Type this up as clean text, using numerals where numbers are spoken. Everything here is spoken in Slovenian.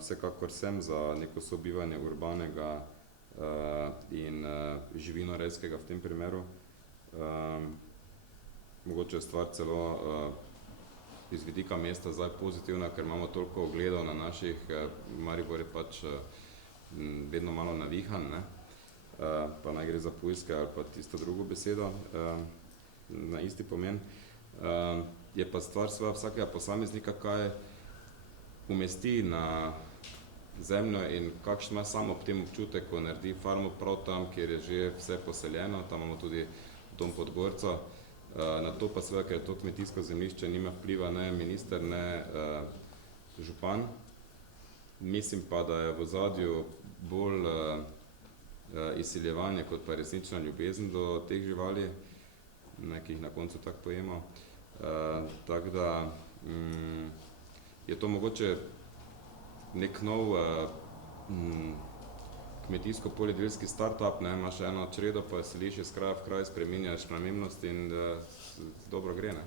vsekakor sem za neko sobivanje urbanega in živinorejskega v tem primeru. Mogoče je stvar celo iz vidika mesta zdaj pozitivna, ker imamo toliko ogledov na naših, Maribor je pač vedno malo navihan, ne? Pa naj gre za pujske ali pa tisto drugo besedo, na isti pomen. Je pa stvar vsakega posameznika, kaj umesti na zemljo in kakšen ima sam ob tem občutek, ko naredi farmo prav tam, kjer je že vse poseljeno, tam imamo tudi dom pod Gorco. Na to pa seveda, ker je to kmetijsko zemljišče, nima vpliva ne minister, ne župan. Mislim pa, da je v ozadju bolj izsiljevanje kot pa resnična ljubezen do teh živali, ki jih na koncu tako pojemo. Tako da je to mogoče nek nov kmetijsko-poljedelski startup, ne, imaš eno čredo, pa seliš iz kraja v kraj, spreminjaš namembnost in dobro gre, ne.